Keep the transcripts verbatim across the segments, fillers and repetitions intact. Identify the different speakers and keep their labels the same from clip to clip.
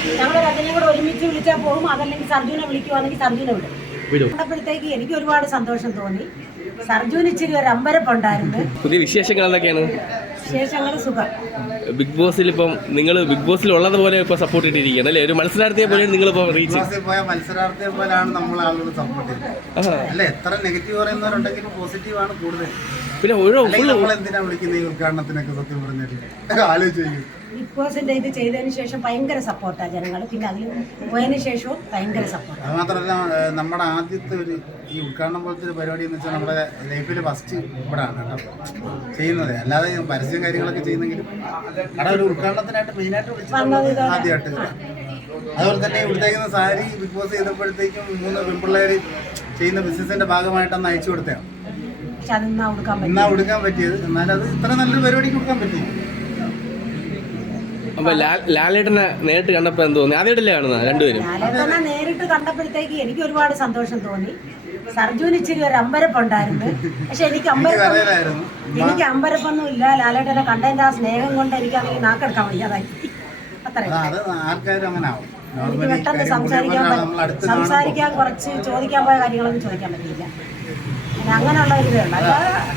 Speaker 1: ഞങ്ങൾ രണ്ടിനെയും കൂടെ ഒരുമിച്ച് വിളിച്ചാൽ പോകും, അതല്ലെങ്കിൽ സർജുനെ വിളിക്കുവാണെങ്കിൽ സർജുനെ വിടും. കണ്ടപ്പോഴത്തേക്ക് എനിക്ക് ഒരുപാട് സന്തോഷം തോന്നി. സർജുന് ഇച്ചിരി ഒരു അമ്പരപ്പുണ്ടായിരുന്നു.
Speaker 2: പുതിയ വിശേഷങ്ങൾ എന്തൊക്കെയാണ്?
Speaker 1: വിശേഷങ്ങൾ സുഖം.
Speaker 2: ബിഗ് ബോസിൽ ഇപ്പം നിങ്ങൾ ബിഗ് ബോസിൽ ഉള്ളതുപോലെ ഇപ്പൊ സപ്പോർട്ട് ചെയ്തിരിക്കുകയാണ് അല്ലേ? ഒരു മത്സരാർത്ഥിയെ പോലെ നിങ്ങൾ ഇപ്പൊ റീച്ച്
Speaker 3: പോയ മത്സരാർത്ഥിയെ പോലെയാണ് നമ്മൾ ആളുകൾ സപ്പോർട്ട് ചെയ്യുന്നത്. അല്ല, എത്ര നെഗറ്റീവ് പറയുന്നവരുണ്ടെങ്കിലും പോസിറ്റീവ് ആണ് കൂടുതൽ.
Speaker 2: പിന്നെ ഓരോ
Speaker 3: നമ്മൾ എന്തിനാ വിളിക്കുന്ന ഈ ഉദ്ഘാടനത്തിനൊക്കെ സത്യം പറഞ്ഞിട്ട് ആലോചിക്കും.
Speaker 1: ബിഗ് ബോസിന്റെ ഇത് ചെയ്തതിന് ശേഷം ഭയങ്കര സപ്പോർട്ടാണ് ജനങ്ങൾ. പിന്നെ അതിൽ പോയതിനു ശേഷവും ഭയങ്കര സപ്പോർട്ട്.
Speaker 3: അത് മാത്രമല്ല, നമ്മുടെ ആദ്യത്തെ ഒരു ഈ ഉദ്ഘാടനം പോലത്തെ ഒരു പരിപാടി എന്ന് വെച്ചാൽ നമ്മുടെ ലൈഫിൽ ഫസ്റ്റ് ഇവിടെ ആണ് കേട്ടോ ചെയ്യുന്നത്. അല്ലാതെ പരസ്യം കാര്യങ്ങളൊക്കെ ചെയ്യുന്നെങ്കിലും അവിടെ ഒരു ഉദ്ഘാടനത്തിനായിട്ട് മെയിനായിട്ട് വിളിച്ചത് ആദ്യമായിട്ട്. അതുപോലെ തന്നെ ഇവിടുത്തേക്കുന്ന സാരി ബിഗ് ബോസ് ചെയ്തപ്പോഴത്തേക്കും മൂന്ന് പെൺപിള്ളേർ ചെയ്യുന്ന ബിസിനസിന്റെ ഭാഗമായിട്ടൊന്ന് അയച്ചു കൊടുത്തതാണ്.
Speaker 1: പക്ഷെ അതെന്നാ കൊടുക്കാൻ
Speaker 3: എന്നാ കൊടുക്കാൻ പറ്റിയത്. എന്നാലും അത് ഇത്ര നല്ലൊരു പരിപാടിക്ക് കൊടുക്കാൻ പറ്റി.
Speaker 2: അപ്പൊ ലാലേട്ടനെ നേരിട്ട് കണ്ടപ്പോ എന്ത് തോന്നി? ആദ്യമായിട്ടല്ലേ കാണുന്നത് രണ്ടുപേരും?
Speaker 1: ലാലേട്ടനെ നേരിട്ട് കണ്ടപ്പോഴത്തേക്ക് എനിക്ക് ഒരുപാട് സന്തോഷം തോന്നി. സർജുന് ഇച്ചിരി ഒരു അമ്പരപ്പുണ്ടായിരുന്നു. പക്ഷെ എനിക്ക് അമ്പരപ്പം എനിക്ക് അമ്പരപ്പൊന്നും ഇല്ല. ലാലേട്ടനെ കണ്ടതിന്റെ ആ സ്നേഹം കൊണ്ട് എനിക്ക് നാക്കെടുക്കാൻ വയ്യാതായി. അത്രയും എനിക്ക് പെട്ടെന്ന് സംസാരിക്കാൻ സംസാരിക്കാൻ കുറച്ച് ചോദിക്കാൻ പോയ കാര്യങ്ങളൊന്നും ചോദിക്കാൻ പറ്റിയില്ല. അങ്ങനെയുള്ള ഒരു ഇതേ ഉള്ളൂ.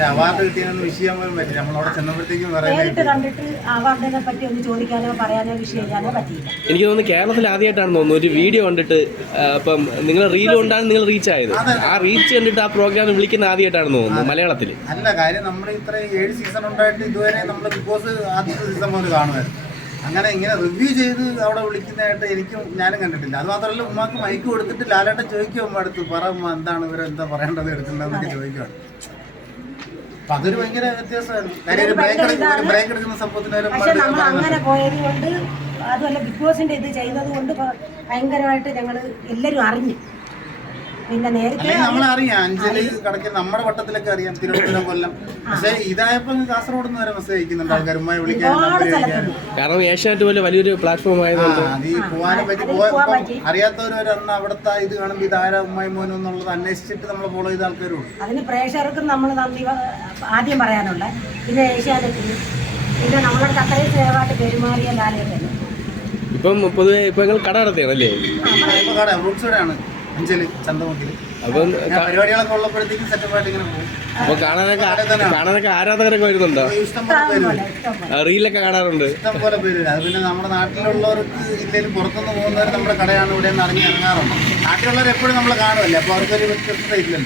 Speaker 1: നേരിട്ട് കണ്ടിട്ട് അവാർഡിനെ പറ്റി ഒന്ന് ചോദിക്കാനോ പറയാനോ വിഷയം ചെയ്യാനോ പറ്റിയില്ല.
Speaker 2: എനിക്ക് തോന്നുന്നു കേരളത്തിൽ ആദ്യമായിട്ടാണ് തോന്നുന്നു ഒരു വീഡിയോ കണ്ടിട്ട് ഇപ്പം നിങ്ങൾ റീൽ കൊണ്ടാണ് നിങ്ങൾ റീച്ച് ആയത്. ആ റീച്ച് കണ്ടിട്ട് ആ പ്രോഗ്രാം വിളിക്കുന്ന ആദ്യമായിട്ടാണ് തോന്നുന്നു മലയാളത്തിൽ.
Speaker 3: അല്ല കാര്യം, നമ്മൾ ഇത്ര ഏഴ് സീസൺ ഉണ്ടായിട്ട് ഇതുവരെ നമ്മൾ ബിഗ് ബോസ് ആദ്യത്തെ സീസൺ മുതൽ കാണുമായിരുന്നു. അങ്ങനെ ഇങ്ങനെ റിവ്യൂ ചെയ്ത് അവിടെ വിളിക്കുന്നതായിട്ട് എനിക്കും ഞാനും കണ്ടിട്ടില്ല. അത് മാത്രമല്ല, ഉമ്മാക്ക് മൈക്ക് കൊടുത്തിട്ട് ലാലേട്ടൻ ചോദിക്കും ഉമ്മ അടുത്ത് പറ ഉമ്മ എന്താണ് ഇവരെന്താ പറയേണ്ടത് എടുക്കേണ്ടതെന്നൊക്കെ ചോദിക്കുകയാണ്. അപ്പൊ അതൊരു ഭയങ്കര വ്യത്യാസമായിരുന്നു. കാര്യം ഒരു ബ്രേക്ക് എടുക്കുന്ന ബ്രേക്ക് എടുക്കുന്ന സംഭവത്തിന്
Speaker 1: പക്ഷെ നമ്മൾ അങ്ങനെ പോയത് കൊണ്ട്, അതുമല്ല ബിഗ് ബോസിന്റെ ഇത് ചെയ്തത് കൊണ്ട് ഭയങ്കരമായിട്ട് ഞങ്ങൾ എല്ലാവരും അറിഞ്ഞു. പിന്നെ നേരത്തെ
Speaker 3: നമ്മളറിയാം അഞ്ചല് കടക്ക് നമ്മുടെ വട്ടത്തിലൊക്കെ അറിയാം, തിരുവനന്തപുരം, കൊല്ലം. പക്ഷേ ഇതായപ്പോ കാസർഗോഡ് നിന്ന് വരെ മെസ്സേജ് അയക്കുന്നുണ്ട് ആൾക്കാർ ഉമ്മയെ വിളിക്കാൻ.
Speaker 2: കാരണം ഏഷ്യാനെറ്റ് പോലെ വലിയൊരു പ്ലാറ്റ്ഫോം ആയതുകൊണ്ട്
Speaker 3: അത് ഈ പോകാനും പറ്റി. അറിയാത്തവർ അന്ന് അവിടുത്തെ ഇത് കാണുമ്പോൾ ഇതാരാ ഉമ്മായി മോനും എന്നുള്ളത് അന്വേഷിച്ചിട്ട് നമ്മൾ ഫോളോ ചെയ്ത ആൾക്കാരും.
Speaker 1: അതിന് പ്രേക്ഷകർക്കും നമ്മൾ നന്ദി ആദ്യം പറയാനുള്ള. പിന്നെ ഏഷ്യാനെറ്റിന്, പിന്നെ നമ്മളെ അത്രയും സേവായിട്ട് പെരുമാറിയ ലാലേട്ടന്.
Speaker 2: ഇപ്പം പൊതുവെ ഇപ്പൊ നിങ്ങൾ കട നടത്തിയാണല്ലേ?
Speaker 3: ഇപ്പൊ കട ഫ്രൂട്ട്സ് കടയാണ് അഞ്ചല് ചന്തമുക്കില്. അപ്പം പരിപാടികളൊക്കെ ഉള്ളപ്പോഴത്തേക്കും സെറ്റപ്പായിട്ട് ഇങ്ങനെ പോകും.
Speaker 2: അപ്പൊ കാണാനൊക്കെ കാണാനൊക്കെ ആരാധകരൊക്കെ വരുന്നുണ്ടോ? റീലൊക്കെ കാണാറുണ്ട്
Speaker 3: ഇഷ്ടം പോലെ പേര്. അത് പിന്നെ നമ്മുടെ നാട്ടിലുള്ളവർക്ക് ഇല്ലെങ്കിലും പുറത്തുനിന്ന് പോകുന്നവർ നമ്മുടെ കടയാണ് ഇവിടെ നിന്ന് ഇറങ്ങി ഇറങ്ങാറുണ്ട്. നാട്ടിലുള്ളവർ എപ്പോഴും നമ്മൾ കാണുമല്ലേ, അപ്പൊ അവർക്കൊരു വ്യത്യസ്തത ഇല്ലല്ലോ.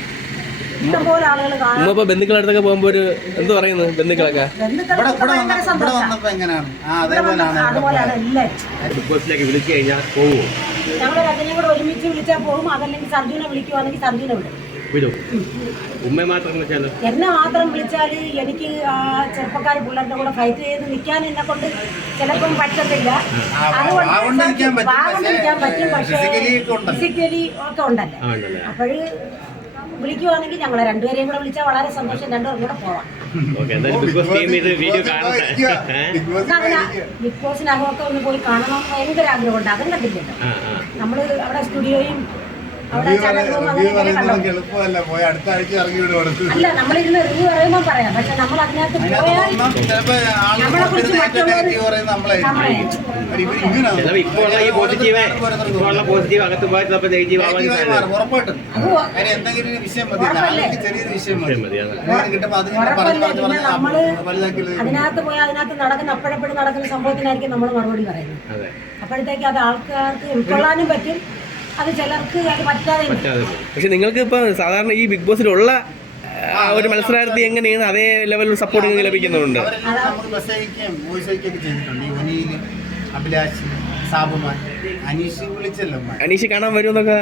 Speaker 2: ഉമ്മ ഇപ്പൊ ബന്ധുക്കളുടെ അടുത്തൊക്കെ പോകുമ്പോ ഒരു എന്ത് പറയുന്നത്? ബന്ധുക്കളൊക്കെ
Speaker 3: ഇവിടെ വന്നപ്പോ എങ്ങനെയാണ്? ആ അതേപോലെയാണ്.
Speaker 2: ബിഗ് ബോസിലേക്ക് വിളിച്ചു കഴിഞ്ഞാൽ പോവോ?
Speaker 1: ഞങ്ങൾ രണ്ടിനെയും കൂടെ ഒരുമിച്ച് വിളിച്ചാൽ പോകും, അതല്ലെങ്കിൽ സർജുനെ വിളിക്കുവാണെങ്കിൽ സർജുനെ വിടും.
Speaker 2: വിടും. ഉമ്മ മാത്രം വിളിച്ചാലോ?
Speaker 1: എന്നെ മാത്രം വിളിച്ചാൽ എനിക്ക് ആ ചെറുപ്പക്കാർ പിള്ളേരുടെ കൂടെ ഫൈറ്റ് ചെയ്ത് നിൽക്കാൻ എന്നെ കൊണ്ട് ചിലപ്പം പറ്റത്തില്ല. അതുകൊണ്ട് പാവണ്ടിരിക്കാൻ പറ്റും, പക്ഷേ ഫിസിക്കലി ഒക്കെ ഉണ്ടല്ലോ. അപ്പോൾ വിളിക്കുവാണെങ്കിൽ ഞങ്ങളെ രണ്ടുപേരെയും കൂടെ വിളിച്ചാൽ വളരെ സന്തോഷം. രണ്ടുപേരും കൂടെ പോവാം. ബിഗ് ബോസിനകമൊക്കെ ഒന്ന് പോയി കാണണം ഭയങ്കര ആഗ്രഹമുണ്ട്. അതും കണ്ടില്ലല്ലോ. നമ്മള് അവിടെ സ്റ്റുഡിയോയും അവിടെ അല്ല നമ്മളിരുന്ന് റിവ്യൂ പറയുമ്പോൾ പറയാം. പക്ഷെ നമ്മൾ അതിനകത്ത് പോയാൽ നമ്മളെ കുറിച്ച് നമ്മള് അതിനകത്ത് പോയാൽ അതിനകത്ത് നടക്കുന്ന അപ്പോഴെപ്പോഴും നടക്കുന്ന സംഭവത്തിനായിരിക്കും നമ്മൾ മറുപടി പറയുന്നത്. അപ്പോഴത്തേക്ക് അത് ആൾക്കാർക്ക് ഉൾക്കൊള്ളാനും പറ്റും, അത് ചിലർക്ക് അത് പറ്റാതെ.
Speaker 2: പക്ഷെ നിങ്ങൾക്ക് ഇപ്പൊ സാധാരണ ഈ ബിഗ് ബോസിലുള്ള ഒരു മത്സരാർത്ഥി എങ്ങനെയാണ് അതേ ലെവലിൽ സപ്പോർട്ട് ലഭിക്കുന്നുണ്ട്? അനീഷ് കാണാൻ വരുമെന്നൊക്കെ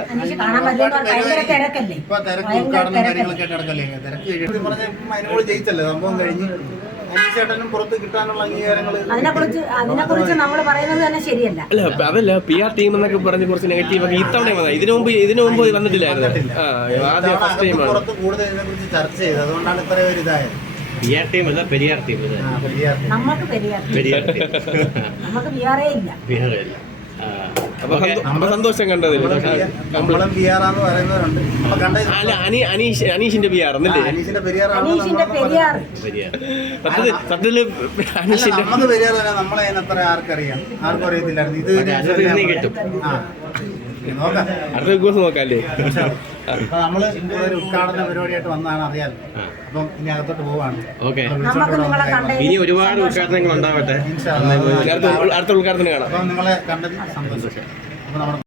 Speaker 3: ഇപ്പൊ തിരക്ക് ഉദ്ഘാടനം കാര്യങ്ങളൊക്കെ കിടക്കല്ലേ. തിരക്ക് പറഞ്ഞ അതിനോട് ജയിച്ചല്ലേ സംഭവം കഴിഞ്ഞ്. ചേട്ടനും പുറത്ത് കിട്ടാനുള്ള അംഗീകാരങ്ങൾ
Speaker 1: അതിനെക്കുറിച്ച് അതിനെക്കുറിച്ച് നമ്മൾ പറയുന്നത് തന്നെ ശരിയല്ല.
Speaker 2: അല്ല അതല്ല, പി ആർ ടീം എന്നൊക്കെ പറഞ്ഞ് കുറച്ച് നെഗറ്റീവ് ഒക്കെ ഇത്തവണ വന്നത്. ഇതിനു മുമ്പ് ഇതിനു മുമ്പ് വന്നിട്ടില്ലായിരുന്നു.
Speaker 3: പുറത്ത് കൂടുതൽ ഇതിനെ കുറിച്ച് ചർച്ച ചെയ്ത് അതുകൊണ്ടാണ് ഇത്രയും ഒരു ഇതായത്.
Speaker 2: പി ആർ ടീം അല്ല പെരിയാർ ടീം.
Speaker 1: നമുക്ക് പെരിയാർ നമുക്ക് ബിയാറേ ഇല്ല.
Speaker 2: അപ്പൊ സന്തോ- അപ്പൊ സന്തോഷം കണ്ടതിൽ
Speaker 3: നമ്മളും പി ആർ ആന്ന് പറയുന്നവരുണ്ട്. അപ്പൊ കണ്ട
Speaker 2: അല്ല അനി അനീഷ് അനീഷിന്റെ പി ആർ എന്നല്ലേ
Speaker 3: അനീഷിന്റെ പെരിയാറാണ്
Speaker 1: അനീഷിന്റെ പെരിയാർ
Speaker 2: സത്യത്തിൽ സത്യത്തില് അനീഷിന്റെ
Speaker 3: നമുക്ക് പെരിയാർ തന്നെ നമ്മളെ അതിനത്ര ആർക്കറിയാം, ആർക്കും അറിയത്തില്ലായിരുന്നു. ഇത് ഒരു
Speaker 2: കിട്ടും.
Speaker 3: ആ നോക്കാം.
Speaker 2: അടുത്ത ബിഗ് ബോസ് നോക്കാല്ലേ?
Speaker 3: അപ്പൊ നമ്മള് ഒരു ഉദ്ഘാടന പരിപാടിയായിട്ട് വന്നതാണ്, അറിയാലോ. അപ്പം ഇനി അകത്തോട്ട് പോവാണ്.
Speaker 2: ഓക്കെ,
Speaker 1: നമുക്ക് നിങ്ങളെ കണ്ടതിൽ
Speaker 2: ഇനി ഒരുപാട് ഉദ്ഘാടനങ്ങൾ ഉണ്ടാവട്ടെ.
Speaker 3: ഇൻഷാ അല്ലാഹ്.
Speaker 2: അടുത്ത അടുത്ത ഉദ്ഘാടനം കാണാം.
Speaker 3: അപ്പം നിങ്ങളെ കണ്ടതിൽ സന്തോഷം. അപ്പൊ നമ്മുടെ